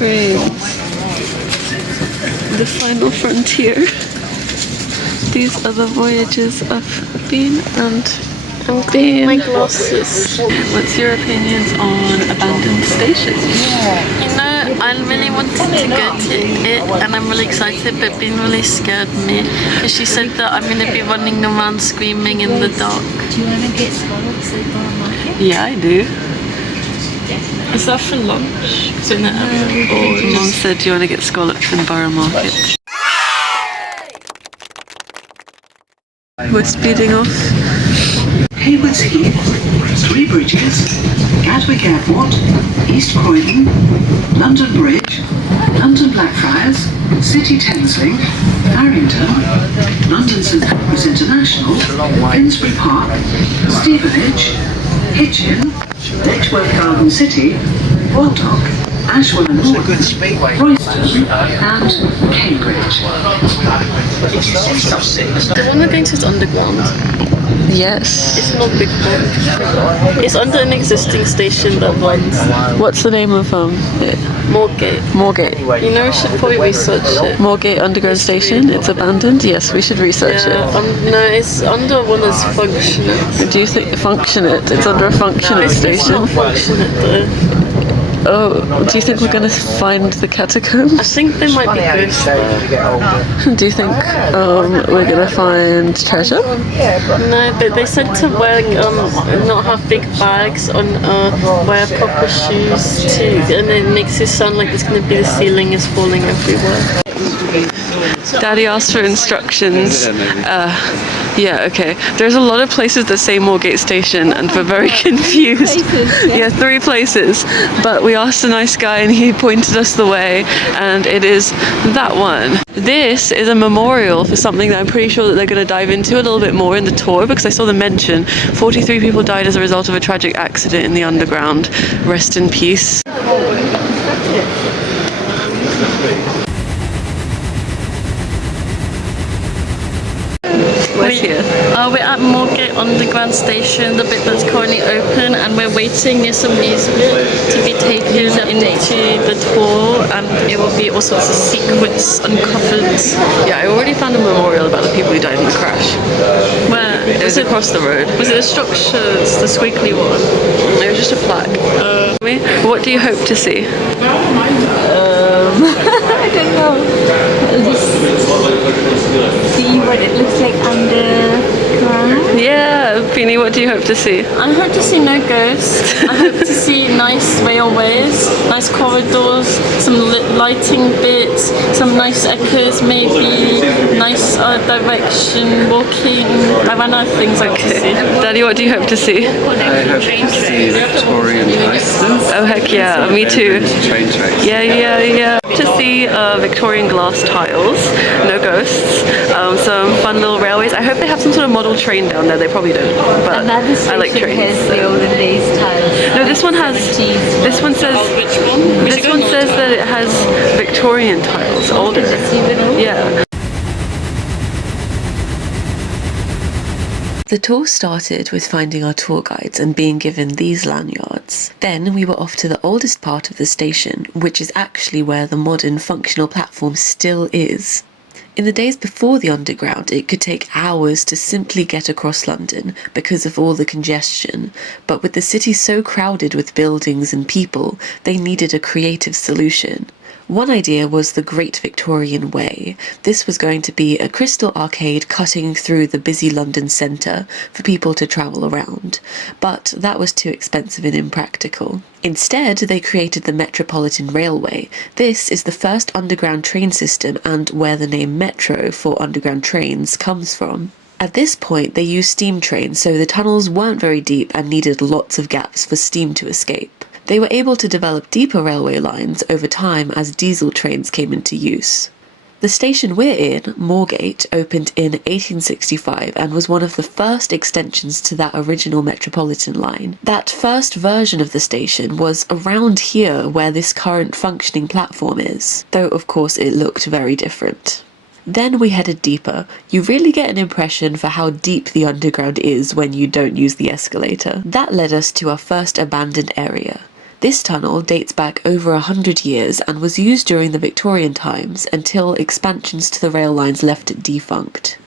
trains. The final frontier. These are the voyages I've been and I'm cleaning my glasses. What's your opinions on abandoned stations? You know, I really wanted to go to it and I'm really excited, but being really scared me because she said that I'm going to be running around screaming in the dark. Do you want to get scallops at Borough Market? Yeah, I do. Is that for lunch? Is it Or Mom said, do you want to get scallops in Borough Market? We're speeding off. Haywards Heath, Three Bridges, Gatwick Airport, East Croydon, London Bridge, London Blackfriars, City Thameslink, Farrington, London St Pancras International, Finsbury Park, Stevenage, Hitchin, Letchworth Garden City, Baldock, Ashwell and Norton, Royston and Cambridge. The one we're going to is underground. Yes. It's not big one. It's under an existing station that runs. What's the name of it? Moorgate. Moorgate. You know, we should probably research it. Moorgate Underground Station. It's abandoned. Yes, we should research it. No, it's under one that's functionate. Do you think functionate? It's under a functionate station. It's not functionate though. Oh, do you think we're going to find the catacombs? I think there might be ghosts there. Do you think we're going to find treasure? No, but they said to wear, not have big bags on, wear proper shoes too, and it makes it sound like it's going to be the ceiling is falling everywhere. Daddy asked for instructions. Yeah, okay. There's a lot of places that say Moorgate Station and we're very confused. Yeah, 3 places. But we asked a nice guy and he pointed us the way and it is that one. This is a memorial for something that I'm pretty sure that they're going to dive into a little bit more in the tour because I saw them mention 43 people died as a result of a tragic accident in the underground. Rest in peace. We're at Moorgate Underground Station, the bit that's currently open, and we're waiting near some amusement to be taken into the tour, and it will be all sorts of secrets uncovered. Yeah, I already found a memorial about the people who died in the crash. Where? It was across the road. Was it the structures, the squiggly one? It was just a plaque. What do you hope to see? I don't know. I'll just see what it looks like underground. Yeah, Peony, what do you hope to see? I hope to see no ghosts. I hope to see nice railways, nice corridors, some lighting bits, some nice echoes maybe, nice direction, walking. I ran out of things I could see. Daddy, what do you hope to see? I hope to see Victorian posters. Oh heck yeah, me too. Train tracks. Yeah. To see Victorian glass tiles, no ghosts, some fun little railways. I hope they have some sort of model train down there. They probably don't, but I like trains. Has the olden days tiles. No, this one has. This one says. This one says that it has Victorian tiles, older. Yeah. The tour started with finding our tour guides and being given these lanyards. Then we were off to the oldest part of the station, which is actually where the modern functional platform still is. In the days before the underground, it could take hours to simply get across London because of all the congestion, but with the city so crowded with buildings and people, they needed a creative solution. One idea was the Great Victorian Way. This was going to be a crystal arcade cutting through the busy London centre for people to travel around, but that was too expensive and impractical. Instead, they created the Metropolitan Railway. This is the first underground train system and where the name Metro for underground trains comes from. At this point, they used steam trains, so the tunnels weren't very deep and needed lots of gaps for steam to escape. They were able to develop deeper railway lines over time as diesel trains came into use. The station we're in, Moorgate, opened in 1865 and was one of the first extensions to that original Metropolitan line. That first version of the station was around here where this current functioning platform is, though of course it looked very different. Then we headed deeper. You really get an impression for how deep the underground is when you don't use the escalator. That led us to our first abandoned area. This tunnel dates back over 100 years and was used during the Victorian times until expansions to the rail lines left it defunct.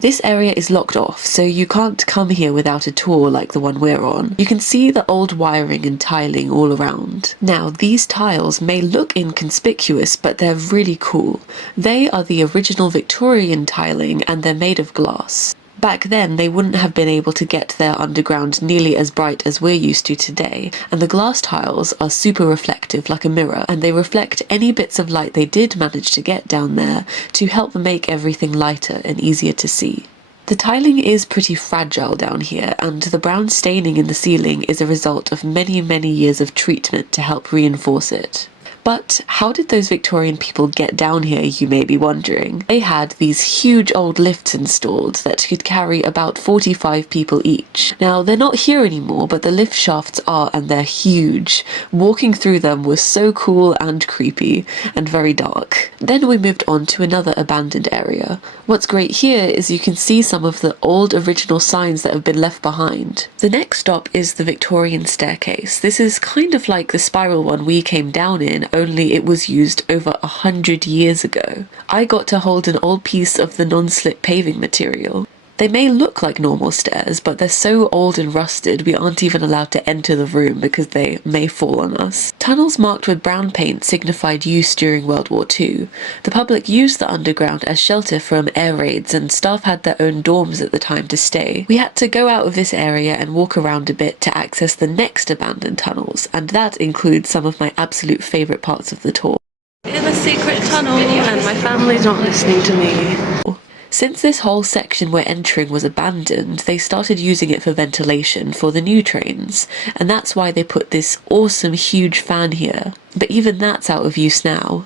This area is locked off, so you can't come here without a tour like the one we're on. You can see the old wiring and tiling all around. Now, these tiles may look inconspicuous, but they're really cool. They are the original Victorian tiling and they're made of glass. Back then, they wouldn't have been able to get their underground nearly as bright as we're used to today, and the glass tiles are super reflective like a mirror, and they reflect any bits of light they did manage to get down there to help make everything lighter and easier to see. The tiling is pretty fragile down here, and the brown staining in the ceiling is a result of many, many years of treatment to help reinforce it. But how did those Victorian people get down here, you may be wondering? They had these huge old lifts installed that could carry about 45 people each. Now, they're not here anymore, but the lift shafts are, and they're huge. Walking through them was so cool and creepy, and very dark. Then we moved on to another abandoned area. What's great here is you can see some of the old original signs that have been left behind. The next stop is the Victorian staircase. This is kind of like the spiral one we came down in, only it was used over 100 years ago. I got to hold an old piece of the non-slip paving material. They may look like normal stairs, but they're so old and rusted we aren't even allowed to enter the room because they may fall on us. Tunnels marked with brown paint signified use during World War II. The public used the underground as shelter from air raids, and staff had their own dorms at the time to stay. We had to go out of this area and walk around a bit to access the next abandoned tunnels, and that includes some of my absolute favourite parts of the tour. In the secret tunnel, and my family's not listening to me. Since this whole section we're entering was abandoned, they started using it for ventilation for the new trains, and that's why they put this awesome huge fan here. But even that's out of use now.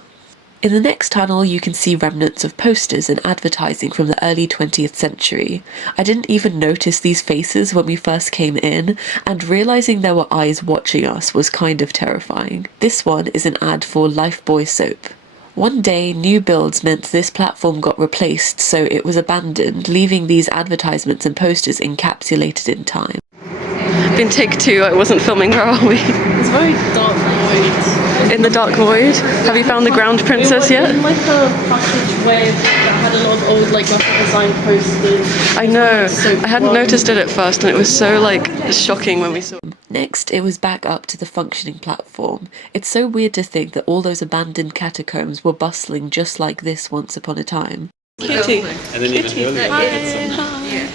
In the next tunnel you can see remnants of posters and advertising from the early 20th century. I didn't even notice these faces when we first came in, and realising there were eyes watching us was kind of terrifying. This one is an ad for Lifebuoy soap. One day, new builds meant this platform got replaced, so it was abandoned, leaving these advertisements and posters encapsulated in time. In take two, I wasn't filming, where are we? It's very dark void. In the dark void? Have you found the ground princess yet? In like a passageway that had a lot of old like graphic design posters. I know, I hadn't noticed it at first and it was so like shocking when we saw it. Next, it was back up to the functioning platform. It's so weird to think that all those abandoned catacombs were bustling just like this once upon a time. Kitty. Hi.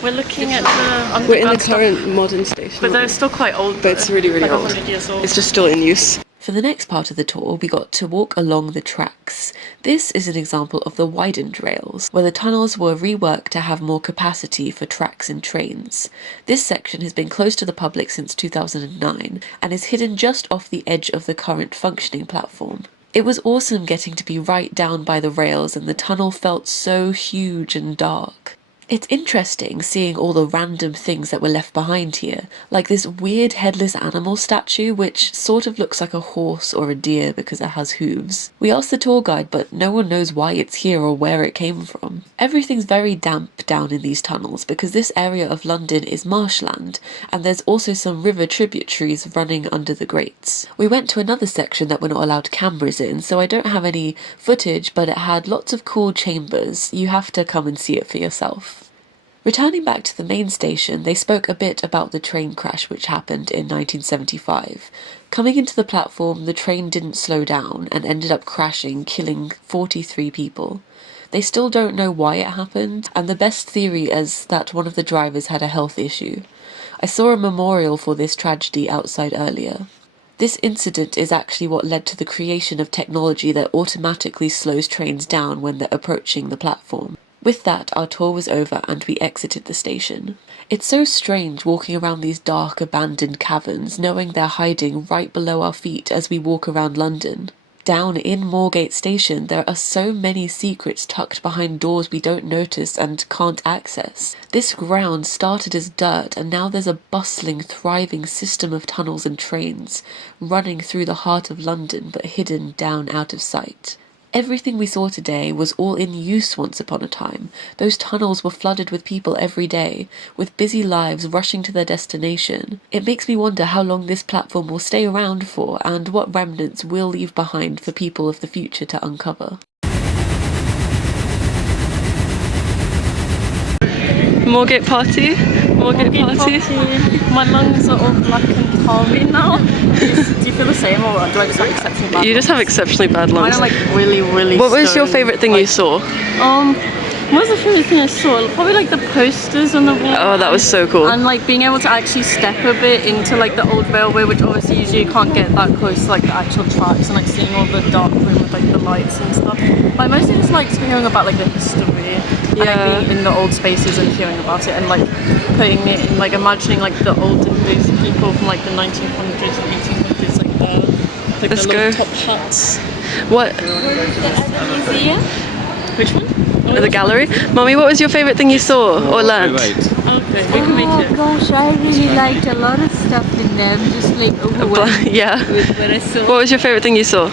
We're looking at the We're in the underground stuff, current modern station. but they're still quite old. But it's really, really like old. 100 years old. It's just still in use. For the next part of the tour, we got to walk along the tracks. This is an example of the widened rails, where the tunnels were reworked to have more capacity for tracks and trains. This section has been closed to the public since 2009, and is hidden just off the edge of the current functioning platform. It was awesome getting to be right down by the rails, and the tunnel felt so huge and dark. It's interesting seeing all the random things that were left behind here, like this weird headless animal statue which sort of looks like a horse or a deer because it has hooves. We asked the tour guide, but no one knows why it's here or where it came from. Everything's very damp down in these tunnels because this area of London is marshland, and there's also some river tributaries running under the grates. We went to another section that we're not allowed cameras in, so I don't have any footage, but it had lots of cool chambers. You have to come and see it for yourself. Returning back to the main station, they spoke a bit about the train crash which happened in 1975. Coming into the platform, the train didn't slow down and ended up crashing, killing 43 people. They still don't know why it happened, and the best theory is that one of the drivers had a health issue. I saw a memorial for this tragedy outside earlier. This incident is actually what led to the creation of technology that automatically slows trains down when they're approaching the platform. With that, our tour was over and we exited the station. It's so strange walking around these dark, abandoned caverns, knowing they're hiding right below our feet as we walk around London. Down in Moorgate Station, there are so many secrets tucked behind doors we don't notice and can't access. This ground started as dirt, and now there's a bustling, thriving system of tunnels and trains running through the heart of London but hidden down out of sight. Everything we saw today was all in use once upon a time. Those tunnels were flooded with people every day, with busy lives rushing to their destination. It makes me wonder how long this platform will stay around for and what remnants we'll leave behind for people of the future to uncover. Moorgate party? Moorgate party? My lungs are all black and tarry now. Do you feel the same, or do I just have exceptionally bad You just have exceptionally bad Mine lungs. are like really, really What was your stoned. favourite thing you saw? What was the favourite thing I saw? Probably like the posters on the wall. Oh, that was so cool. And like being able to actually step a bit into like the old railway, which obviously usually you can't get that close to like the actual tracks, and like seeing all the dark room with like the lights and stuff. But I mostly just like hearing about like the history and like being in the old spaces and hearing about it and like putting it in, like imagining like the olden days people from like the 1900s, 1800s, like the Let's little go. top hats. What? Museum? Which one? The gallery? Mummy, what was your favourite thing you saw or learnt? Okay, we can make it. Oh gosh, I really liked a lot of stuff in there. I'm just like overwhelmed Yeah. with what I saw. What was your favourite thing you saw?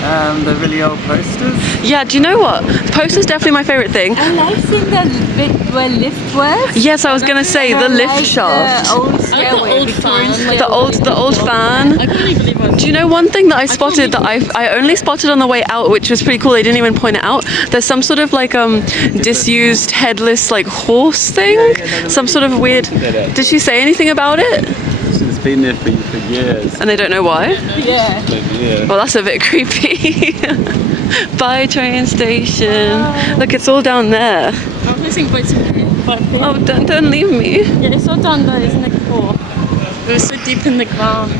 The really old posters. Yeah, do you know what? The poster's definitely my favourite thing. I like seeing the bit where lift was. Yes, I was going to say the I lift like shaft. The old stairway, old Victorian fan. stairway. The old fan. I can't even believe I Do you know one thing that I spotted that I only spotted on the way out, which was pretty cool? They didn't even point it out. There's some sort of like disused headless like horse thing. Some sort of weird. Did she say anything about it? It's been there for years. And they don't know why. Yeah. Yeah. Well, that's a bit creepy. Bye, train station. Look, it's all down there. I'm missing bits of it. But Oh, don't leave me. yeah, it's all down there, isn't it? Cool. It was so deep in the ground.